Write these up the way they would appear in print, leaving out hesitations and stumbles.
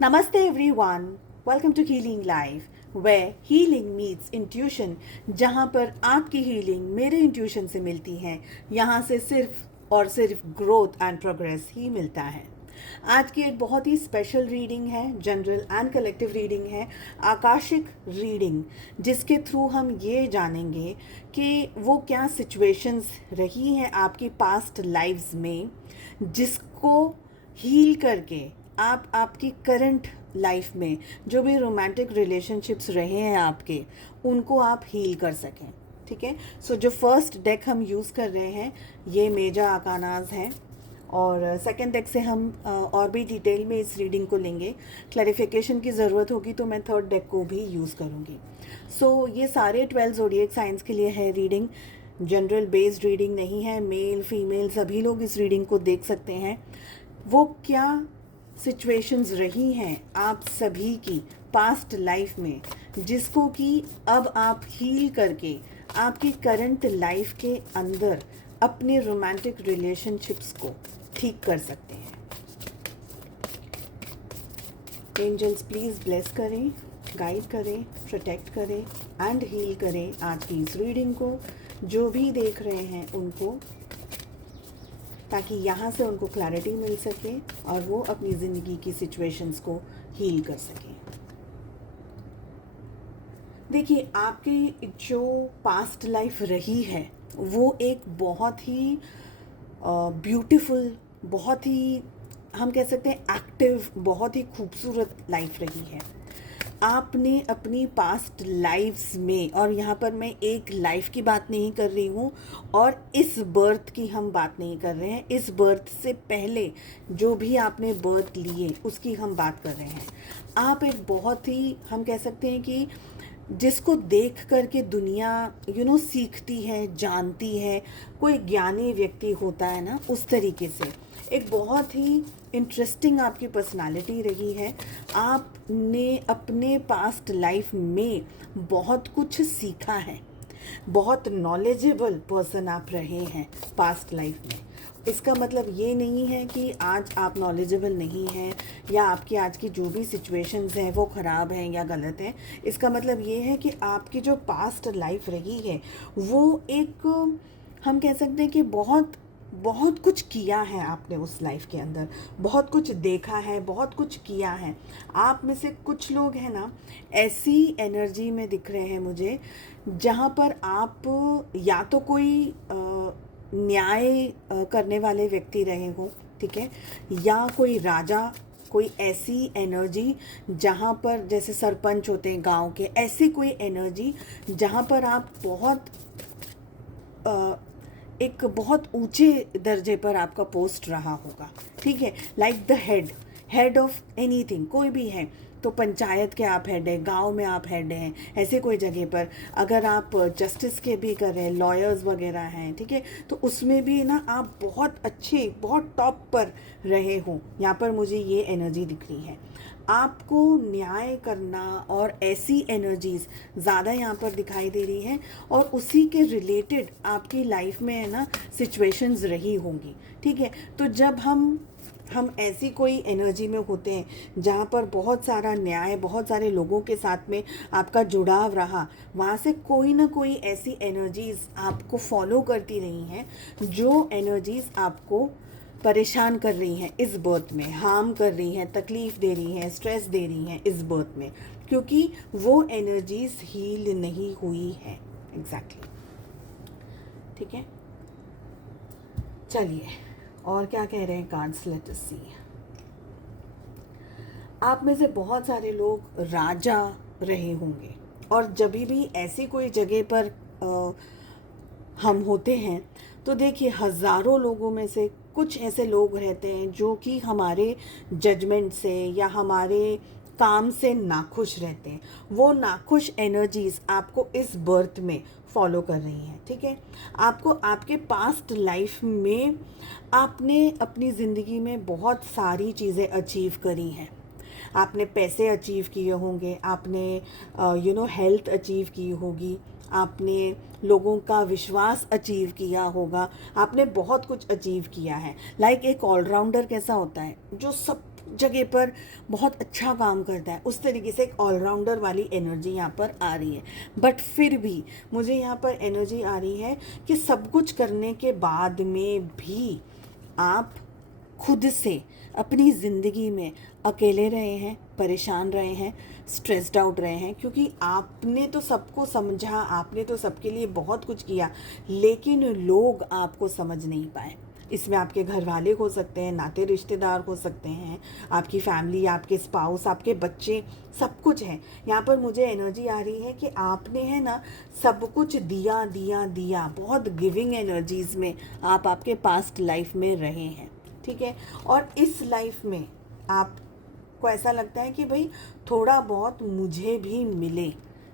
Namaste everyone. Welcome to Healing Life, where healing meets intuition. जहाँ पर आपकी healing मेरे intuition से मिलती है, यहाँ से सिर्फ और सिर्फ growth and progress ही मिलता है. आज की एक बहुत ही स्पेशल रीडिंग है, जनरल एंड कलेक्टिव रीडिंग है, आकाशिक रीडिंग, जिसके थ्रू हम ये जानेंगे कि वो क्या सिचुएशंस रही हैं आपकी पास्ट लाइव्स में जिसको हील करके आप आपकी करंट लाइफ में जो भी रोमांटिक रिलेशनशिप्स रहे हैं आपके, उनको आप हील कर सकें. ठीक है. सो जो फर्स्ट डेक हम यूज़ कर रहे हैं ये मेजर आर्कानाज हैं और सेकंड डेक से हम और भी डिटेल में इस रीडिंग को लेंगे. क्लैरिफिकेशन की ज़रूरत होगी तो मैं थर्ड डेक को भी यूज़ करूँगी. सो ये सारे 12 ज़ोडिएक साइंस के लिए है रीडिंग. जनरल बेस्ड रीडिंग नहीं है. मेल फीमेल सभी लोग इस रीडिंग को देख सकते हैं. वो क्या सिचुएशंस रही हैं आप सभी की पास्ट लाइफ में जिसको कि अब आप हील करके आपकी करंट लाइफ के अंदर अपने रोमांटिक रिलेशनशिप्स को ठीक कर सकते हैं. एंजल्स प्लीज़ ब्लेस करें, गाइड करें, प्रोटेक्ट करें एंड हील करें आज की इस रीडिंग को. जो भी देख रहे हैं उनको, ताकि यहाँ से उनको क्लैरिटी मिल सके और वो अपनी ज़िंदगी की सिचुएशंस को हील कर सकें. देखिए, आपकी जो पास्ट लाइफ रही है वो एक बहुत ही ब्यूटीफुल, बहुत ही हम कह सकते हैं एक्टिव, बहुत ही खूबसूरत लाइफ रही है. आपने अपनी पास्ट लाइफ्स में, और यहाँ पर मैं एक लाइफ की बात नहीं कर रही हूँ और इस बर्थ की हम बात नहीं कर रहे हैं, इस बर्थ से पहले जो भी आपने बर्थ लिए उसकी हम बात कर रहे हैं. आप एक बहुत ही हम कह सकते हैं कि जिसको देख करके दुनिया सीखती है, जानती है, कोई ज्ञानी व्यक्ति होता है ना, उस तरीके से एक बहुत ही इंटरेस्टिंग आपकी पर्सनालिटी रही है. आपने अपने पास्ट लाइफ में बहुत कुछ सीखा है, बहुत नॉलेजेबल पर्सन आप रहे हैं पास्ट लाइफ में. इसका मतलब ये नहीं है कि आज आप नॉलेजेबल नहीं हैं या आपकी आज की जो भी सिचुएशंस हैं वो ख़राब हैं या गलत हैं. इसका मतलब ये है कि आपकी जो पास्ट लाइफ रही है वो एक हम कह सकते हैं कि बहुत बहुत कुछ किया है आपने उस लाइफ के अंदर, बहुत कुछ देखा है, बहुत कुछ किया है. आप में से कुछ लोग हैं ना ऐसी एनर्जी में दिख रहे हैं मुझे जहाँ पर आप या तो कोई न्याय करने वाले व्यक्ति रहे हो, ठीक है, या कोई राजा, कोई ऐसी एनर्जी जहाँ पर जैसे सरपंच होते हैं गांव के, ऐसी कोई एनर्जी जहाँ पर आप एक बहुत ऊंचे दर्जे पर आपका पोस्ट रहा होगा. ठीक है, like the head of anything. कोई भी है तो पंचायत के आप हेड हैं, गांव में आप हेड हैं, ऐसे कोई जगह पर. अगर आप जस्टिस के भी कर रहे हैं, लॉयर्स वगैरह हैं, ठीक है, तो उसमें भी ना आप बहुत अच्छे, बहुत टॉप पर रहे हो. यहाँ पर मुझे ये एनर्जी दिख रही है. आपको न्याय करना और ऐसी एनर्जीज़ ज़्यादा यहाँ पर दिखाई दे रही हैं और उसी के रिलेटेड आपकी लाइफ में है ना सिचुएशंस रही होंगी. ठीक है, तो जब हम ऐसी कोई एनर्जी में होते हैं जहाँ पर बहुत सारा न्याय, बहुत सारे लोगों के साथ में आपका जुड़ाव रहा, वहाँ से कोई ना कोई ऐसी एनर्जीज़ आपको फॉलो करती रही हैं जो एनर्जीज़ आपको परेशान कर रही हैं इस बर्थ में, हार्म कर रही हैं, तकलीफ़ दे रही हैं, स्ट्रेस दे रही हैं इस बर्थ में, क्योंकि वो एनर्जीज़ हील नहीं हुई हैं. एग्जैक्टली. ठीक है, चलिए और क्या कह रहे हैं कार्ड्स, लेट अस सी. आप में से बहुत सारे लोग राजा रहे होंगे और जब भी ऐसी कोई जगह पर हम होते हैं तो देखिए हज़ारों लोगों में से कुछ ऐसे लोग रहते हैं जो कि हमारे जजमेंट से या हमारे काम से नाखुश रहते हैं. वो नाखुश एनर्जीज़ आपको इस बर्थ में फॉलो कर रही हैं. ठीक है, आपको आपके पास्ट लाइफ में आपने अपनी ज़िंदगी में बहुत सारी चीज़ें अचीव करी हैं. आपने पैसे अचीव किए होंगे, आपने हेल्थ अचीव की होगी, आपने लोगों का विश्वास अचीव किया होगा, आपने बहुत कुछ अचीव किया है. लाइक एक ऑलराउंडर कैसा होता है, जो सब जगह पर बहुत अच्छा काम करता है, उस तरीके से एक ऑलराउंडर वाली एनर्जी यहाँ पर आ रही है। बट फिर भी मुझे यहाँ पर एनर्जी आ रही है कि सब कुछ करने के बाद में भी आप खुद से अपनी ज़िंदगी में अकेले रहे हैं, परेशान रहे हैं, स्ट्रेस्ड आउट रहे हैं, क्योंकि आपने तो सबको समझा, आपने तो सबके लिए बहुत कुछ किया, लेकिन लोग आपको समझ नहीं पाए। इसमें आपके घर वाले हो सकते हैं, नाते रिश्तेदार हो सकते हैं, आपकी फैमिली, आपके स्पाउस, आपके बच्चे, सब कुछ है। यहाँ पर मुझे एनर्जी आ रही है कि आपने है ना सब कुछ दिया दिया दिया, बहुत गिविंग एनर्जीज़ में आप आपके पास्ट लाइफ में रहे हैं, ठीक है। और इस लाइफ में आपको ऐसा लगता है कि भाई थोड़ा बहुत मुझे भी मिले,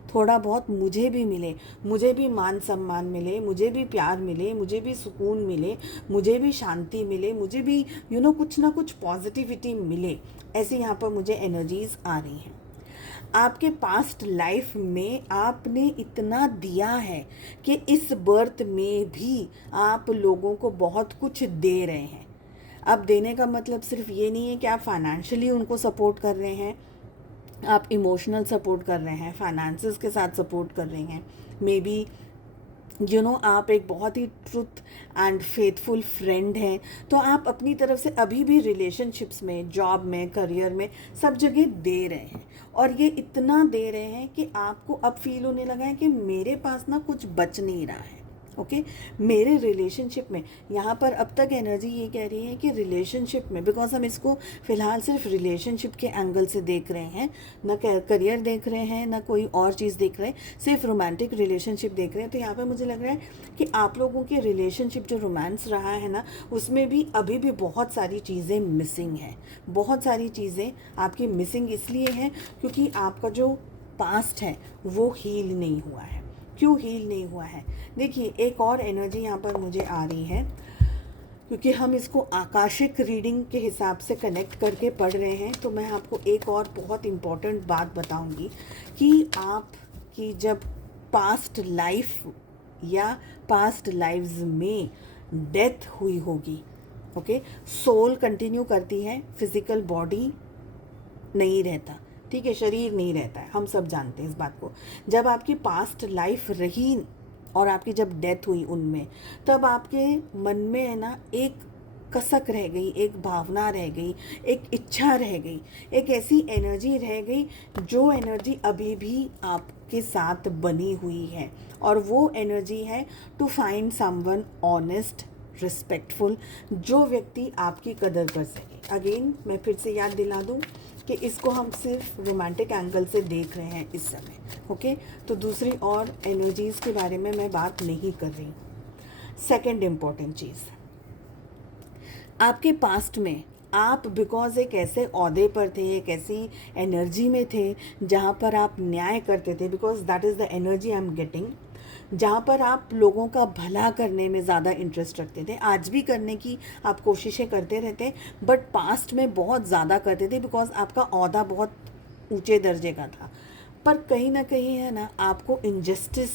थोड़ा बहुत मुझे भी मिले, मुझे भी मान सम्मान मिले, मुझे भी प्यार मिले, मुझे भी सुकून मिले, मुझे भी शांति मिले, मुझे भी कुछ ना कुछ पॉजिटिविटी मिले। ऐसे यहाँ पर मुझे एनर्जीज आ रही हैं। आपके पास्ट लाइफ में आपने इतना दिया है कि इस बर्थ में भी आप लोगों को बहुत कुछ दे रहे हैं। अब देने का मतलब सिर्फ ये नहीं है कि आप फाइनेंशियली उनको सपोर्ट कर रहे हैं, आप इमोशनल सपोर्ट कर रहे हैं, फाइनेंसेस के साथ सपोर्ट कर रहे हैं, मे बी आप एक बहुत ही ट्रुथ एंड फेथफुल फ्रेंड हैं, तो आप अपनी तरफ से अभी भी रिलेशनशिप्स में, जॉब में, करियर में, सब जगह दे रहे हैं। और ये इतना दे रहे हैं कि आपको अब फील होने लगा है कि मेरे पास ना कुछ बच नहीं रहा है। ओके, मेरे रिलेशनशिप में, यहाँ पर अब तक एनर्जी ये कह रही है कि रिलेशनशिप में, बिकॉज हम इसको फ़िलहाल सिर्फ रिलेशनशिप के एंगल से देख रहे हैं, ना करियर देख रहे हैं, ना कोई और चीज़ देख रहे हैं, सिर्फ रोमांटिक रिलेशनशिप देख रहे हैं। तो यहाँ पर मुझे लग रहा है कि आप लोगों के रिलेशनशिप जो रोमांस रहा है ना, उसमें भी अभी भी बहुत सारी चीज़ें मिसिंग हैं। बहुत सारी चीज़ें आपकी मिसिंग इसलिए हैं क्योंकि आपका जो पास्ट है वो हील नहीं हुआ है। क्यों हील नहीं हुआ है? देखिए, एक और एनर्जी यहाँ पर मुझे आ रही है, क्योंकि हम इसको आकाशिक रीडिंग के हिसाब से कनेक्ट करके पढ़ रहे हैं, तो मैं आपको एक और बहुत इम्पॉर्टेंट बात बताऊंगी कि आपकी जब पास्ट लाइफ या पास्ट लाइव्स में डेथ हुई होगी, ओके, सोल कंटिन्यू करती है, फिजिकल बॉडी नहीं रहता, ठीक है, शरीर नहीं रहता है, हम सब जानते हैं इस बात को। जब आपकी पास्ट लाइफ रही और आपकी जब डेथ हुई उनमें, तब आपके मन में है ना एक कसक रह गई, एक भावना रह गई, एक इच्छा रह गई, एक ऐसी एनर्जी रह गई जो एनर्जी अभी भी आपके साथ बनी हुई है। और वो एनर्जी है to find someone honest, respectful, जो व्यक्ति आपकी कदर कर सके। अगेन मैं फिर से याद दिला दूँ कि इसको हम सिर्फ रोमांटिक एंगल से देख रहे हैं इस समय, ओके। तो दूसरी और एनर्जीज़ के बारे में मैं बात नहीं कर रही। सेकंड इम्पॉर्टेंट चीज़, आपके पास्ट में आप बिकॉज एक ऐसे ओहदे पर थे, एक ऐसी एनर्जी में थे जहाँ पर आप न्याय करते थे, because that is the energy I am getting, जहाँ पर आप लोगों का भला करने में ज़्यादा इंटरेस्ट रखते थे। आज भी करने की आप कोशिशें करते रहते, बट पास्ट में बहुत ज़्यादा करते थे बिकॉज आपका ओहदा बहुत ऊंचे दर्जे का था। पर कहीं ना कहीं है ना, आपको इनजस्टिस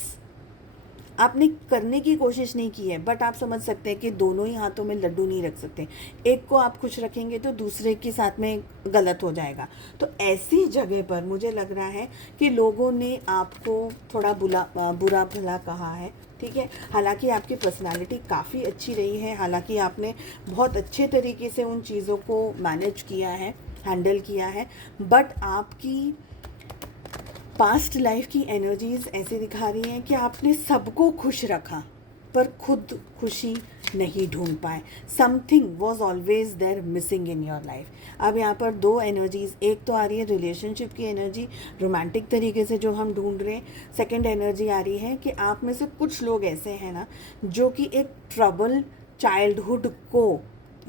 आपने करने की कोशिश नहीं की है, बट आप समझ सकते हैं कि दोनों ही हाथों में लड्डू नहीं रख सकते। एक को आप खुश रखेंगे तो दूसरे के साथ में गलत हो जाएगा। तो ऐसी जगह पर मुझे लग रहा है कि लोगों ने आपको थोड़ा बुरा भला कहा है, ठीक है। हालांकि आपकी पर्सनालिटी काफ़ी अच्छी रही है, हालांकि आपने बहुत अच्छे तरीके से उन चीज़ों को मैनेज किया है, हैंडल किया है, बट आपकी पास्ट लाइफ की एनर्जीज़ ऐसे दिखा रही हैं कि आपने सबको खुश रखा पर खुद खुशी नहीं ढूंढ पाए। Something was always there missing in your life. अब यहाँ पर दो एनर्जीज़, एक तो आ रही है रिलेशनशिप की एनर्जी, रोमांटिक तरीके से जो हम ढूंढ रहे हैं। सेकेंड एनर्जी आ रही है कि आप में से कुछ लोग ऐसे हैं ना जो कि एक ट्रबल चाइल्डहुड को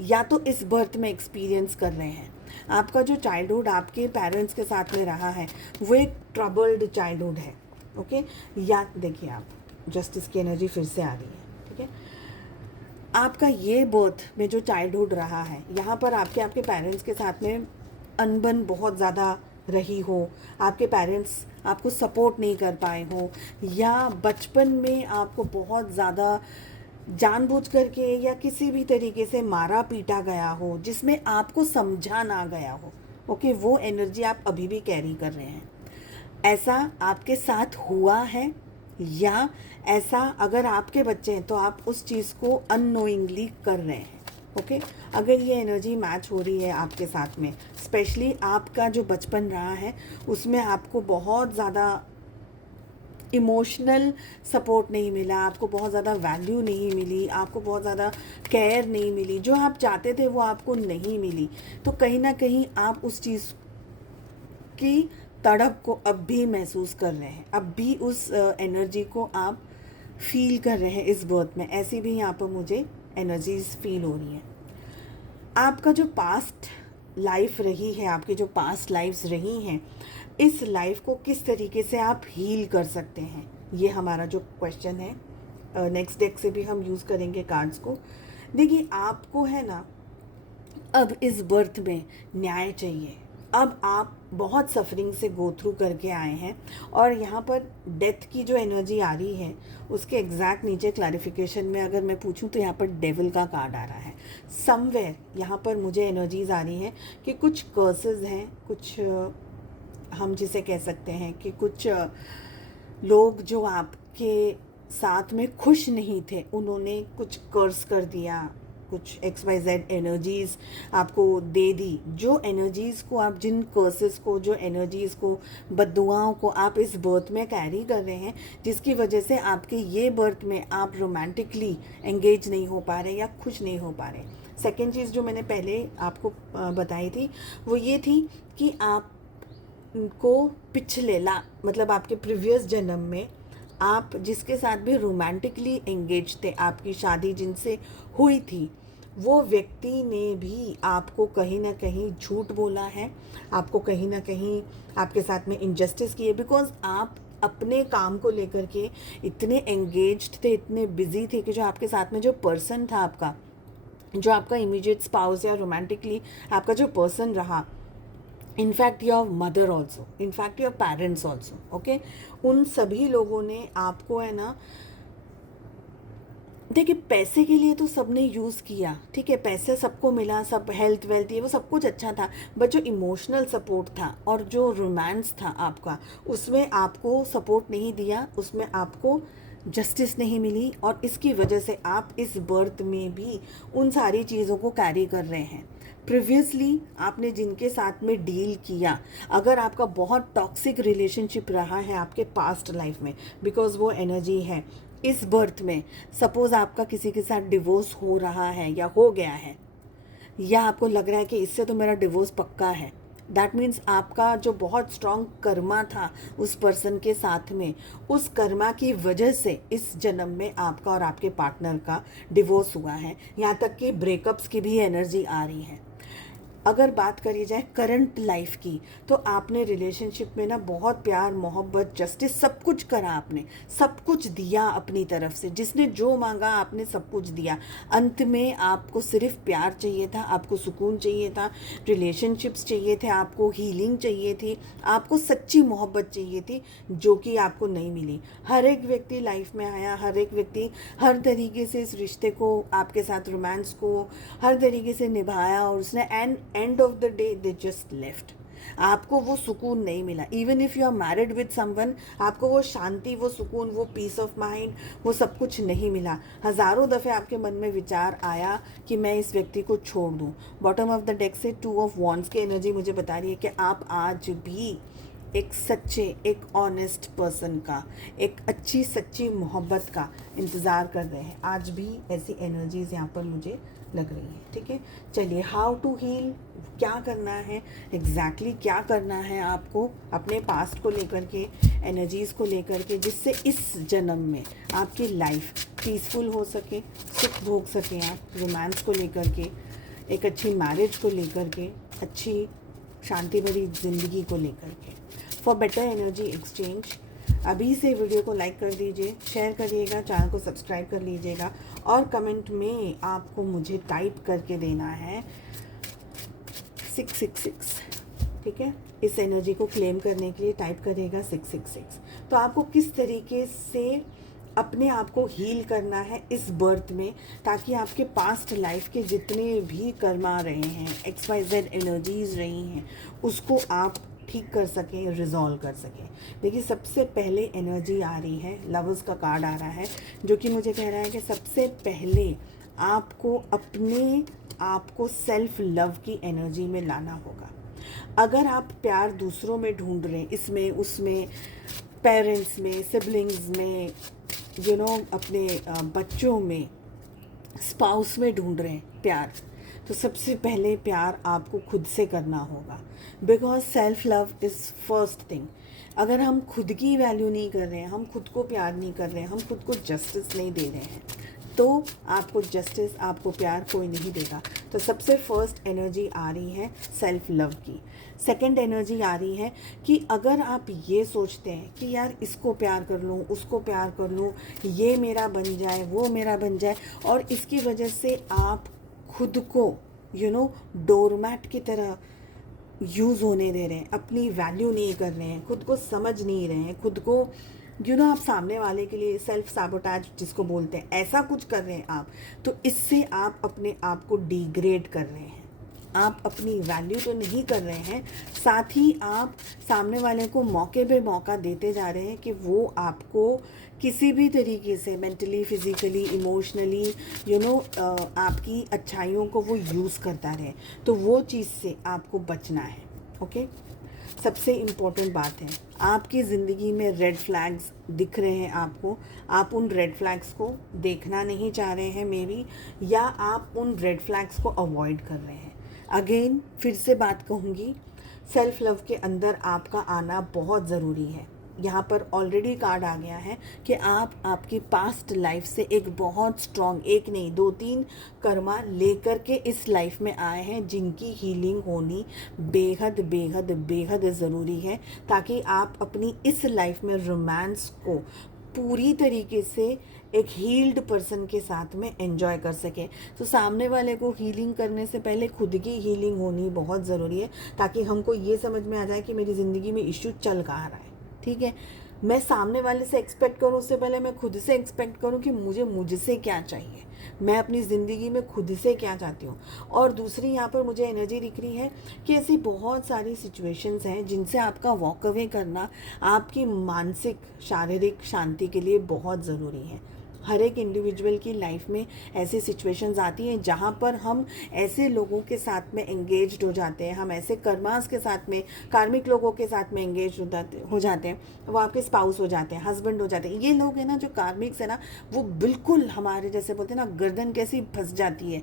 या तो इस बर्थ में एक्सपीरियंस कर रहे हैं। आपका जो चाइल्डहुड आपके पेरेंट्स के साथ में रहा है वो एक ट्रबल्ड चाइल्डहुड है, ओके। या देखिए, आप जस्टिस की एनर्जी फिर से आ रही है, ठीक है। आपका ये बर्थ में जो चाइल्डहुड रहा है, यहाँ पर आपके पेरेंट्स के साथ में अनबन बहुत ज़्यादा रही हो, आपके पेरेंट्स आपको सपोर्ट नहीं कर पाए हो, या बचपन में आपको बहुत ज़्यादा जानबूझ करके या किसी भी तरीके से मारा पीटा गया हो, जिसमें आपको समझा ना गया हो, ओके, वो एनर्जी आप अभी भी कैरी कर रहे हैं। ऐसा आपके साथ हुआ है, या ऐसा अगर आपके बच्चे हैं तो आप उस चीज़ को अननोइंगली कर रहे हैं, ओके। अगर ये एनर्जी मैच हो रही है आपके साथ में, स्पेशली आपका जो बचपन रहा है उसमें आपको बहुत ज़्यादा इमोशनल सपोर्ट नहीं मिला, आपको बहुत ज़्यादा वैल्यू नहीं मिली, आपको बहुत ज़्यादा केयर नहीं मिली, जो आप चाहते थे वो आपको नहीं मिली, तो कहीं ना कहीं आप उस चीज़ की तड़प को अब भी महसूस कर रहे हैं, अब भी उस एनर्जी को आप फील कर रहे हैं इस बर्थ में। ऐसी भी यहाँ पर मुझे एनर्जीज फील हो रही हैं। आपका जो पास्ट लाइफ रही है, आपकी जो पास्ट लाइफ्स रही हैं, इस लाइफ को किस तरीके से आप हील कर सकते हैं, ये हमारा जो क्वेश्चन है। नेक्स्ट डेक से भी हम यूज़ करेंगे कार्ड्स को। देखिए, आपको है ना अब इस बर्थ में न्याय चाहिए। अब आप बहुत सफरिंग से गो थ्रू करके आए हैं, और यहाँ पर डेथ की जो एनर्जी आ रही है उसके एग्जैक्ट नीचे क्लैरिफिकेशन में अगर मैं पूछूं तो यहाँ पर डेविल का कार्ड आ रहा है। समवेयर यहाँ पर मुझे एनर्जीज आ रही हैं कि कुछ कर्सेस हैं, कुछ हम जिसे कह सकते हैं कि कुछ लोग जो आपके साथ में खुश नहीं थे, उन्होंने कुछ कर्स कर दिया, कुछ XYZ एनर्जीज़ आपको दे दी। जो एनर्जीज़ को आप, जिन कर्सेस को, जो एनर्जीज़ को, बद्दुआओं को आप इस बर्थ में कैरी कर रहे हैं, जिसकी वजह से आपके ये बर्थ में आप रोमांटिकली एंगेज नहीं हो पा रहे या खुश नहीं हो पा रहे। सेकेंड चीज़ जो मैंने पहले आपको बताई थी वो ये थी कि आपको पिछले मतलब आपके प्रीवियस जन्म में आप जिसके साथ भी रोमांटिकली एंगेज थे, आपकी शादी जिनसे हुई थी, वो व्यक्ति ने भी आपको कहीं ना कहीं झूठ बोला है, आपको कहीं ना कहीं आपके साथ में इनजस्टिस की है, बिकॉज आप अपने काम को लेकर के इतने एंगेज्ड थे, इतने बिजी थे कि जो आपके साथ में जो पर्सन था आपका, जो आपका इमीडिएट स्पाउस या रोमांटिकली आपका जो पर्सन रहा, in fact your mother also, in fact your parents also, okay, उन सभी लोगों ने आपको है ना, देखिए पैसे के लिए तो सबने यूज़ किया, ठीक है, पैसे सबको मिला, सब हेल्थ वेल्थ ये वो सब कुछ अच्छा था, बट जो इमोशनल सपोर्ट था और जो रोमांस था आपका, उसमें आपको सपोर्ट नहीं दिया, उसमें आपको जस्टिस नहीं मिली, और इसकी वजह से आप इस बर्थ में भी उन सारी चीज़ों को कैरी कर रहे हैं। प्रीवियसली आपने जिनके साथ में डील किया, अगर आपका बहुत टॉक्सिक रिलेशनशिप रहा है आपके पास्ट लाइफ में, बिकॉज वो एनर्जी है इस बर्थ में, सपोज आपका किसी के साथ डिवोर्स हो रहा है या हो गया है, या आपको लग रहा है कि इससे तो मेरा डिवोर्स पक्का है, दैट मीन्स आपका जो बहुत स्ट्रॉन्ग कर्मा था उस पर्सन के साथ में, उस कर्मा की वजह से इस जन्म में आपका और आपके पार्टनर का डिवोर्स हुआ है, यहाँ तक कि ब्रेकअप्स की भी एनर्जी आ रही है। अगर बात करी जाए करंट लाइफ की, तो आपने रिलेशनशिप में ना बहुत प्यार, मोहब्बत, जस्टिस सब कुछ करा, आपने सब कुछ दिया अपनी तरफ से, जिसने जो मांगा आपने सब कुछ दिया। अंत में आपको सिर्फ प्यार चाहिए था, आपको सुकून चाहिए था, रिलेशनशिप्स चाहिए थे, आपको हीलिंग चाहिए थी, आपको सच्ची मोहब्बत चाहिए थी, जो कि आपको नहीं मिली। हर एक व्यक्ति लाइफ में आया, हर एक व्यक्ति हर तरीके से इस रिश्ते को, आपके साथ रोमांस को हर तरीके से निभाया, और उसने end of the day they just left. आपको वो सुकून नहीं मिला। Even if you are married with someone, आपको वो शांति, वो सुकून, वो पीस ऑफ माइंड, वो सब कुछ नहीं मिला। हज़ारों दफ़े आपके मन में विचार आया कि मैं इस व्यक्ति को छोड़ दूँ। बॉटम ऑफ द डेक से 2 ऑफ वॉन्ड्स की एनर्जी मुझे बता रही है कि आप आज भी एक सच्चे, एक ऑनेस्ट पर्सन का, एक अच्छी सच्ची मोहब्बत का इंतज़ार कर रहे हैं। आज भी ऐसी एनर्जीज़ यहाँ पर मुझे लग रही है, ठीक है। चलिए, हाउ टू हील, क्या करना है, एग्जैक्टली क्या करना है आपको अपने पास्ट को लेकर के, एनर्जीज़ को लेकर के, जिससे इस जन्म में आपकी लाइफ पीसफुल हो सके, सुख भोग सकें आप, रोमांस को लेकर के, एक अच्छी मैरिज को लेकर के, अच्छी शांति भरी ज़िंदगी को लेकर के। फॉर बेटर एनर्जी एक्सचेंज अभी से वीडियो को लाइक कर दीजिए, शेयर करिएगा, चैनल को सब्सक्राइब कर लीजिएगा, और कमेंट में आपको मुझे टाइप करके देना है 666, ठीक है। इस एनर्जी को क्लेम करने के लिए टाइप करिएगा 666। तो आपको किस तरीके से अपने आप को हील करना है इस बर्थ में, ताकि आपके पास्ट लाइफ के जितने भी कर्म आ रहे हैं, XYZ एनर्जीज रही हैं, उसको आप ठीक कर सकें, रिजॉल्व कर सकें। देखिए, सबसे पहले एनर्जी आ रही है, लवर्स का कार्ड आ रहा है, जो कि मुझे कह रहा है कि सबसे पहले आपको अपने आप को सेल्फ लव की एनर्जी में लाना होगा। अगर आप प्यार दूसरों में ढूंढ रहे हैं, इसमें उसमें, पेरेंट्स में, सिबलिंग्स में, अपने बच्चों में, स्पाउस में ढूंढ रहे हैं प्यार, तो सबसे पहले प्यार आपको खुद से करना होगा, because self love is first thing. अगर हम खुद की वैल्यू नहीं कर रहे हैं, हम खुद को प्यार नहीं कर रहे हैं, हम खुद को जस्टिस नहीं दे रहे हैं, तो आपको जस्टिस, आपको प्यार कोई नहीं देगा। तो सबसे फर्स्ट एनर्जी आ रही है सेल्फ लव की। सेकंड एनर्जी आ रही है कि अगर आप ये सोचते हैं कि यार इसको प्यार कर लूँ, उसको प्यार कर लूँ, ये मेरा बन जाए, वो मेरा बन जाए, और इसकी वजह से आप खुद को डोरमैट की तरह यूज़ होने दे रहे हैं, अपनी वैल्यू नहीं कर रहे हैं, खुद को समझ नहीं रहे हैं, खुद को आप सामने वाले के लिए सेल्फ सैबोटेज जिसको बोलते हैं, ऐसा कुछ कर रहे हैं आप, तो इससे आप अपने आप को डिग्रेड कर रहे हैं, आप अपनी वैल्यू तो नहीं कर रहे हैं, साथ ही आप सामने वाले को मौके पे मौका देते जा रहे हैं कि वो आपको किसी भी तरीके से मेंटली, फिज़िकली, इमोशनली आपकी अच्छाइयों को वो यूज़ करता रहे। तो वो चीज़ से आपको बचना है। ओके, सबसे इम्पोर्टेंट बात है, आपकी ज़िंदगी में रेड फ्लैग्स दिख रहे हैं आपको, आप उन रेड फ्लैग्स को देखना नहीं चाह रहे हैं मे बी, या आप उन रेड फ्लैग्स को अवॉइड कर रहे हैं। अगेन फिर से बात कहूँगी, सेल्फ लव के अंदर आपका आना बहुत ज़रूरी है। यहाँ पर ऑलरेडी कार्ड आ गया है कि आप आपकी पास्ट लाइफ से एक बहुत स्ट्रॉन्ग, एक नहीं 2-3 कर्मा लेकर के इस लाइफ में आए हैं, जिनकी हीलिंग होनी बेहद बेहद बेहद ज़रूरी है, ताकि आप अपनी इस लाइफ में रोमांस को पूरी तरीके से एक हील्ड पर्सन के साथ में एंजॉय कर सके। तो सामने वाले को हीलिंग करने से पहले खुद की हीलिंग होनी बहुत ज़रूरी है, ताकि हमको ये समझ में आ जाए कि मेरी ज़िंदगी में इश्यू चल कहाँ रहा है। ठीक है, मैं सामने वाले से एक्सपेक्ट करूँ उससे पहले मैं खुद से एक्सपेक्ट करूँ कि मुझसे क्या चाहिए, मैं अपनी ज़िंदगी में खुद से क्या चाहती हूँ। और दूसरी यहाँ पर मुझे एनर्जी दिख रही है कि ऐसी बहुत सारी सिचुएशंस हैं जिनसे आपका वॉक अवे करना आपकी मानसिक शारीरिक शांति के लिए बहुत ज़रूरी है। हर एक इंडिविजुअल की लाइफ में ऐसी सिचुएशंस आती हैं जहाँ पर हम ऐसे लोगों के साथ में एंगेज्ड हो जाते हैं, हम ऐसे कर्मास के साथ में, कार्मिक लोगों के साथ में एंगेज हो जाते हैं, वो आपके स्पाउस हो जाते हैं, हस्बैंड हो जाते हैं। ये लोग हैं ना जो कार्मिक्स है ना, वो बिल्कुल हमारे जैसे बोलते हैं ना, गर्दन कैसी फंस जाती है।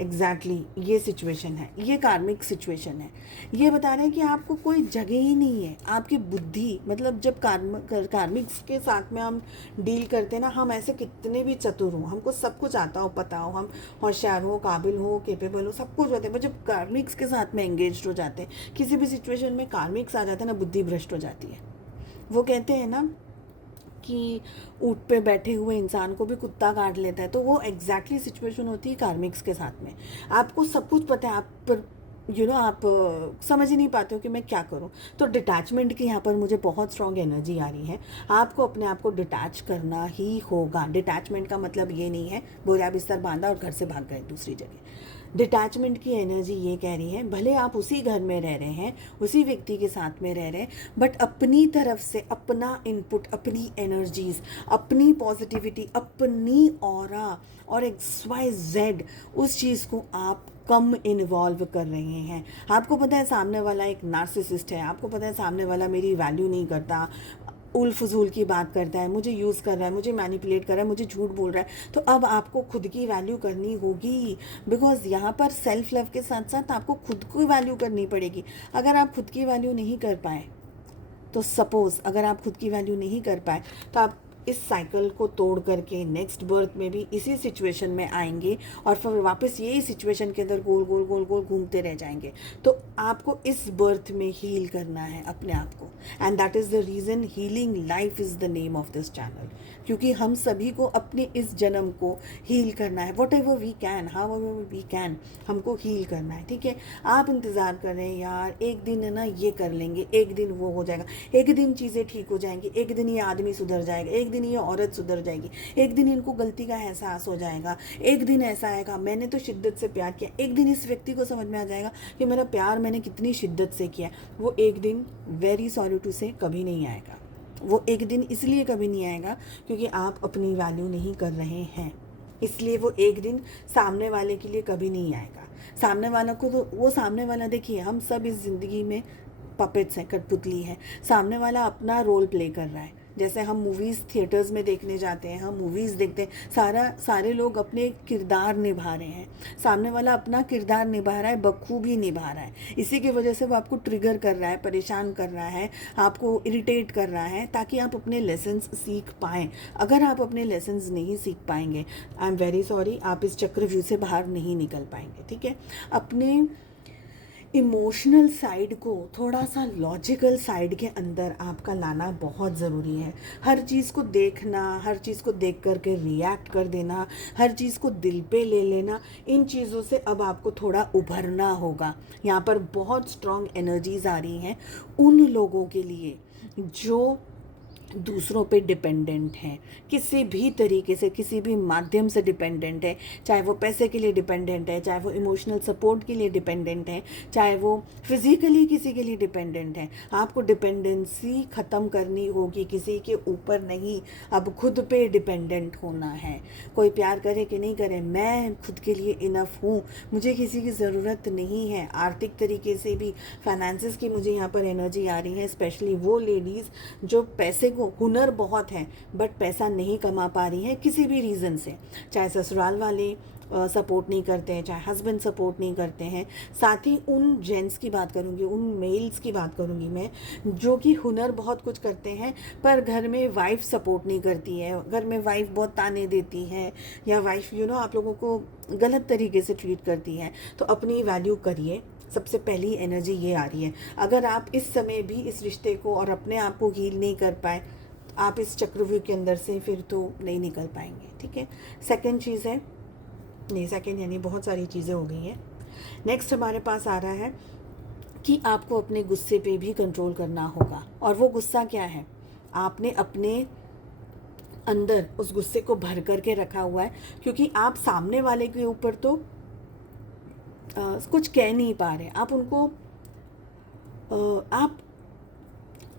एग्जैक्टली ये सिचुएशन है, ये कार्मिक सिचुएशन है। ये बता रहे हैं कि आपको कोई जगह ही नहीं है, आपकी बुद्धि, मतलब जब कार्मिक्स के साथ में हम डील करते हैं ना, हम ऐसे कितने भी चतुर हों, हमको सब कुछ आता हो, पता हो, हम होशियार हो, काबिल हो, कैपेबल हो, सब कुछ होते हैं, पर जब कार्मिक्स के साथ में एंगेज हो जाते हैं, किसी भी सिचुएशन में कार्मिक्स आ जाते हैं ना, बुद्धि भ्रष्ट हो जाती है। वो कहते हैं ना कि ऊँट पे बैठे हुए इंसान को भी कुत्ता काट लेता है, तो वो एग्जैक्टली सिचुएशन होती है कार्मिक्स के साथ में। आपको सब कुछ पता है, आप पर आप समझ ही नहीं पाते हो कि मैं क्या करूं। तो डिटैचमेंट की यहाँ पर मुझे बहुत स्ट्रॉन्ग एनर्जी आ रही है। आपको अपने आप को डिटैच करना ही होगा। डिटैचमेंट का मतलब ये नहीं है बोरिया बिस्तर बांधा और घर से भाग गए दूसरी जगह। डिटैचमेंट की एनर्जी ये कह रही है, भले आप उसी घर में रह रहे हैं, उसी व्यक्ति के साथ में रह रहे हैं, बट अपनी तरफ से अपना इनपुट, अपनी एनर्जीज, अपनी पॉजिटिविटी, अपनी ऑरा और XYZ उस चीज़ को आप कम इन्वॉल्व कर रहे हैं। आपको पता है सामने वाला एक नार्सिसिस्ट है, आपको पता है सामने वाला मेरी वैल्यू नहीं करता, उल फजूल की बात करता है, मुझे यूज़ कर रहा है, मुझे मैनिपुलेट कर रहा है, मुझे झूठ बोल रहा है। तो अब आपको खुद की वैल्यू करनी होगी, बिकॉज यहाँ पर सेल्फ लव के साथ साथ आपको खुद को वैल्यू करनी पड़ेगी। अगर आप खुद की वैल्यू नहीं कर पाए, तो सपोज़ अगर आप खुद की वैल्यू नहीं कर पाए, तो आप इस साइकिल को तोड़ करके नेक्स्ट बर्थ में भी इसी सिचुएशन में आएंगे और फिर वापस यही सिचुएशन के अंदर गोल गोल गोल गोल घूमते रह जाएंगे। तो आपको इस बर्थ में हील करना है अपने आप को, and that is the reason healing life is the name of this channel, क्योंकि हम सभी को अपने इस जन्म को हील करना है। Whatever we can, however we can, हमको हील करना है। ठीक है, आप इंतज़ार कर रहे हैं यार एक दिन है ना ये कर लेंगे, एक दिन वो हो जाएगा, एक दिन चीज़ें ठीक हो जाएंगी, एक दिन ये आदमी सुधर जाएगा, एक दिन दिन ये औरत सुधर जाएगी, एक दिन इनको गलती का एहसास हो जाएगा, एक दिन ऐसा आएगा मैंने तो शिद्दत से प्यार किया, एक दिन इस व्यक्ति को समझ में आ जाएगा कि मेरा प्यार मैंने कितनी शिद्दत से किया। वो एक दिन, वेरी सॉरी टू से, कभी नहीं आएगा। वो एक दिन इसलिए कभी नहीं आएगा क्योंकि आप अपनी वैल्यू नहीं कर रहे हैं, इसलिए वो एक दिन सामने वाले के लिए कभी नहीं आएगा। सामने वाला को तो वो सामने वाला, देखिए हम सब इस ज़िंदगी में पपेट्स हैं, कठपुतली है। सामने वाला अपना रोल प्ले कर रहा है। जैसे हम मूवीज़ थिएटर्स में देखने जाते हैं, हम मूवीज़ देखते हैं, सारे लोग अपने किरदार निभा रहे हैं, सामने वाला अपना किरदार निभा रहा है, बखूबी निभा रहा है। इसी की वजह से वो आपको ट्रिगर कर रहा है, परेशान कर रहा है, आपको इरिटेट कर रहा है, ताकि आप अपने लेसन्स सीख पाएँ। अगर आप अपने लेसन्स नहीं सीख पाएंगे, आई एम वेरी सॉरी, आप इस चक्रव्यूह से बाहर नहीं निकल पाएंगे। ठीक है, अपने इमोशनल साइड को थोड़ा सा लॉजिकल साइड के अंदर आपका लाना बहुत ज़रूरी है। हर चीज़ को देखना, हर चीज़ को देख कर के रिएक्ट कर देना, हर चीज़ को दिल पे ले लेना, इन चीज़ों से अब आपको थोड़ा उभरना होगा। यहाँ पर बहुत स्ट्रॉन्ग एनर्जीज़ आ रही हैं उन लोगों के लिए जो दूसरों पे डिपेंडेंट हैं, किसी भी तरीके से, किसी भी माध्यम से डिपेंडेंट है, चाहे वो पैसे के लिए डिपेंडेंट है, चाहे वो इमोशनल सपोर्ट के लिए डिपेंडेंट है, चाहे वो फिज़िकली किसी के लिए डिपेंडेंट है। आपको डिपेंडेंसी ख़त्म करनी होगी, किसी के ऊपर नहीं, अब खुद पे डिपेंडेंट होना है। कोई प्यार करे कि नहीं करे, मैं खुद के लिए इनफ हूँ, मुझे किसी की ज़रूरत नहीं है। आर्थिक तरीके से भी, फाइनेंसिस की मुझे यहाँ पर एनर्जी आ रही है, स्पेशली वो लेडीज़ जो पैसे को, हुनर बहुत है बट पैसा नहीं कमा पा रही है किसी भी रीज़न से, चाहे ससुराल वाले सपोर्ट नहीं करते हैं, चाहे हस्बैंड सपोर्ट नहीं करते हैं। साथ ही उन जेंट्स की बात करूँगी, उन मेल्स की बात करूँगी मैं, जो कि हुनर बहुत कुछ करते हैं पर घर में वाइफ सपोर्ट नहीं करती है, घर में वाइफ बहुत ताने देती है, या वाइफ आप लोगों को गलत तरीके से ट्रीट करती है। तो अपनी वैल्यू करिए, सबसे पहली एनर्जी ये आ रही है। अगर आप इस समय भी इस रिश्ते को और अपने आप को हील नहीं कर पाए, आप इस चक्रव्यूह के अंदर से फिर तो नहीं निकल पाएंगे। ठीक है, सेकंड चीज़ है, नहीं सेकंड यानी बहुत सारी चीज़ें हो गई हैं। नेक्स्ट हमारे पास आ रहा है कि आपको अपने गुस्से पे भी कंट्रोल करना होगा। और वो गुस्सा क्या है? आपने अपने अंदर उस गुस्से को भर करके रखा हुआ है, क्योंकि आप सामने वाले के ऊपर तो कुछ कह नहीं पा रहे, आप उनको आप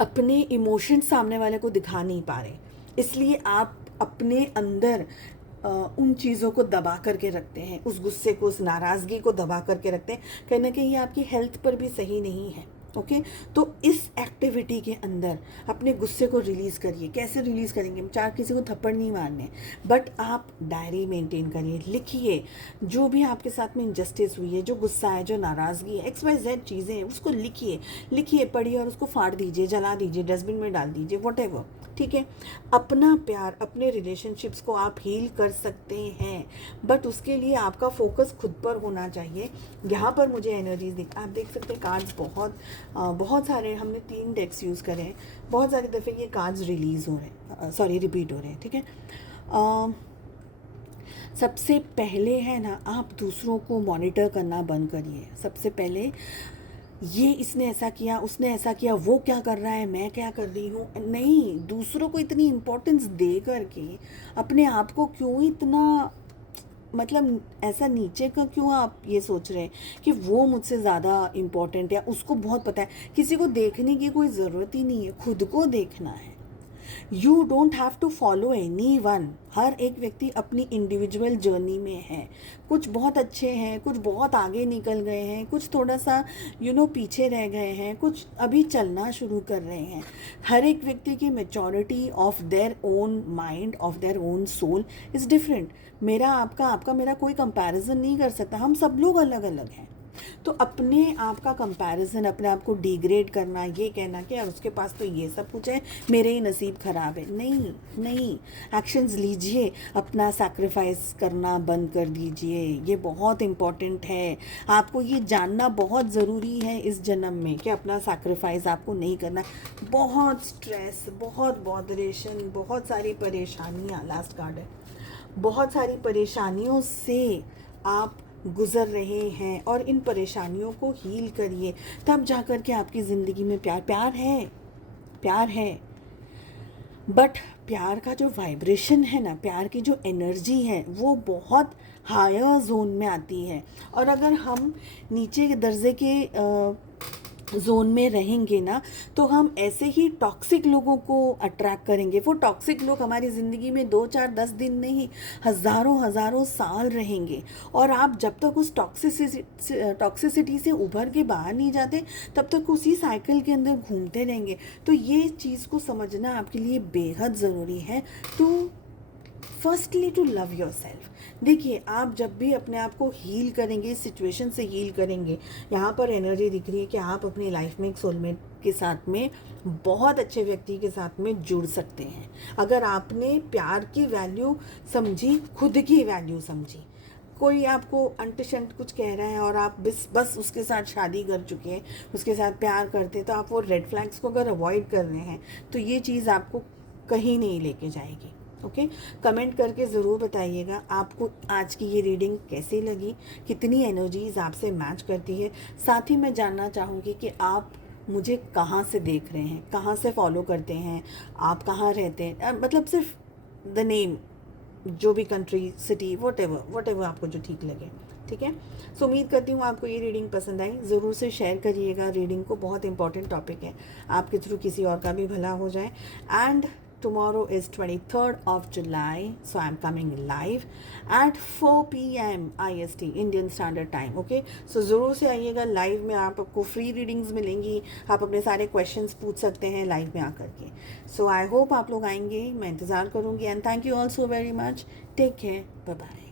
अपने इमोशन सामने वाले को दिखा नहीं पा रहे, इसलिए आप अपने अंदर उन चीज़ों को दबा करके रखते हैं, उस गुस्से को, उस नाराज़गी को दबा करके रखते हैं। कहीं ना कहीं ये आपकी हेल्थ पर भी सही नहीं है। ओके, तो इस एक्टिविटी के अंदर अपने गुस्से को रिलीज़ करिए। कैसे रिलीज़ करेंगे? चार किसी को थप्पड़ नहीं मारने, बट आप डायरी मेंटेन करिए, लिखिए जो भी आपके साथ में इनजस्टिस हुई है, जो गुस्सा है, जो नाराज़गी है, XYZ चीज़ें हैं, उसको लिखिए, पढ़िए और उसको फाड़ दीजिए, जला दीजिए, डस्टबिन में डाल दीजिए, व्हाटएवर। ठीक है, अपना प्यार, अपने रिलेशनशिप्स को आप हील कर सकते हैं, बट उसके लिए आपका फोकस खुद पर होना चाहिए। यहाँ पर मुझे एनर्जीज आप देख सकते हैं, कार्ड्स बहुत सारे, हमने 3 डेक्स यूज़ करे हैं, बहुत सारे दफ़े ये कार्ड्स रिलीज़ हो रहे हैं, रिपीट हो रहे हैं। ठीक है, सबसे पहले है ना, आप दूसरों को मॉनिटर करना बंद करिए। सबसे पहले ये इसने ऐसा किया, उसने ऐसा किया, वो क्या कर रहा है, मैं क्या कर रही हूँ, नहीं, दूसरों को इतनी इम्पोर्टेंस दे करके अपने आप को क्यों इतना, मतलब ऐसा नीचे का क्यों आप ये सोच रहे हैं कि वो मुझसे ज़्यादा इम्पोर्टेंट है, उसको बहुत पता है। किसी को देखने की कोई ज़रूरत ही नहीं है, खुद को देखना है। You don't have to follow anyone. हर एक व्यक्ति अपनी इंडिविजुअल जर्नी में है, कुछ बहुत अच्छे हैं, कुछ बहुत आगे निकल गए हैं, कुछ थोड़ा सा पीछे रह गए हैं, कुछ अभी चलना शुरू कर रहे हैं। हर एक व्यक्ति की maturity of their own mind, of their own soul is different. मेरा आपका मेरा कोई कंपैरिजन नहीं कर सकता, हम सब लोग अलग अलग हैं। तो अपने आप का कंपैरिजन, अपने आप को डिग्रेड करना, ये कहना कि यार उसके पास तो ये सब कुछ है, मेरे ही नसीब ख़राब है, नहीं, एक्शंस लीजिए, अपना सैक्रिफाइस करना बंद कर दीजिए। ये बहुत इम्पॉर्टेंट है, आपको ये जानना बहुत ज़रूरी है इस जन्म में कि अपना सैक्रिफाइस आपको नहीं करना। बहुत स्ट्रेस, बहुत बॉदरेशन, बहुत सारी परेशानियाँ, लास्ट कार्ड है, बहुत सारी परेशानियों से आप गुज़र रहे हैं, और इन परेशानियों को हील करिए, तब जाकर के आपकी ज़िंदगी में प्यार है। बट प्यार का जो वाइब्रेशन है ना, प्यार की जो एनर्जी है, वो बहुत हायर जोन में आती है। और अगर हम नीचे के दर्जे के जोन में रहेंगे ना, तो हम ऐसे ही टॉक्सिक लोगों को अट्रैक्ट करेंगे। वो टॉक्सिक लोग हमारी ज़िंदगी में 2 4 10 दिन नहीं, हज़ारों हज़ारों साल रहेंगे। और आप जब तक उस टॉक्सिसिटी से उभर के बाहर नहीं जाते, तब तक उसी साइकिल के अंदर घूमते रहेंगे। तो ये चीज़ को समझना आपके लिए बेहद ज़रूरी है। तो firstly to love yourself. देखिए, आप जब भी अपने आप को हील करेंगे, सिचुएशन से हील करेंगे, यहाँ पर एनर्जी दिख रही है कि आप अपनी लाइफ में एक सोलमेट के साथ में, बहुत अच्छे व्यक्ति के साथ में जुड़ सकते हैं। अगर आपने प्यार की वैल्यू समझी, खुद की वैल्यू समझी। कोई आपको अंट शंट कुछ कह रहा है और आप बस उसके साथ शादी कर चुके हैं, उसके साथ प्यार करते हैं, तो आप वो रेड फ्लैग्स को अगर अवॉइड कर रहे हैं, तो ये चीज़ आपको कहीं नहीं लेके जाएगी। ओके, कमेंट करके ज़रूर बताइएगा आपको आज की ये रीडिंग कैसी लगी, कितनी एनर्जीज आपसे मैच करती है। साथ ही मैं जानना चाहूँगी कि आप मुझे कहाँ से देख रहे हैं, कहाँ से फॉलो करते हैं, आप कहाँ रहते हैं, मतलब सिर्फ द नेम, जो भी कंट्री, सिटी, वट एवर आपको जो ठीक लगे। ठीक है, सो उम्मीद करती हूँ आपको ये रीडिंग पसंद आई। ज़रूर से शेयर करिएगा रीडिंग को, बहुत इंपॉर्टेंट टॉपिक है, आपके थ्रू किसी और का भी भला हो जाए। And tomorrow is 23rd of July, so I'm coming live at 4 p.m. IST, Indian Standard Time. Okay, so ज़रूर से आइएगा लाइव में, आपको फ्री रीडिंग्स मिलेंगी, आप अपने सारे क्वेश्चंस पूछ सकते हैं लाइव में आकर के। सो आई होप आप लोग आएंगे, मैं इंतज़ार करूँगी। And thank you all so very much. Take care, bye bye.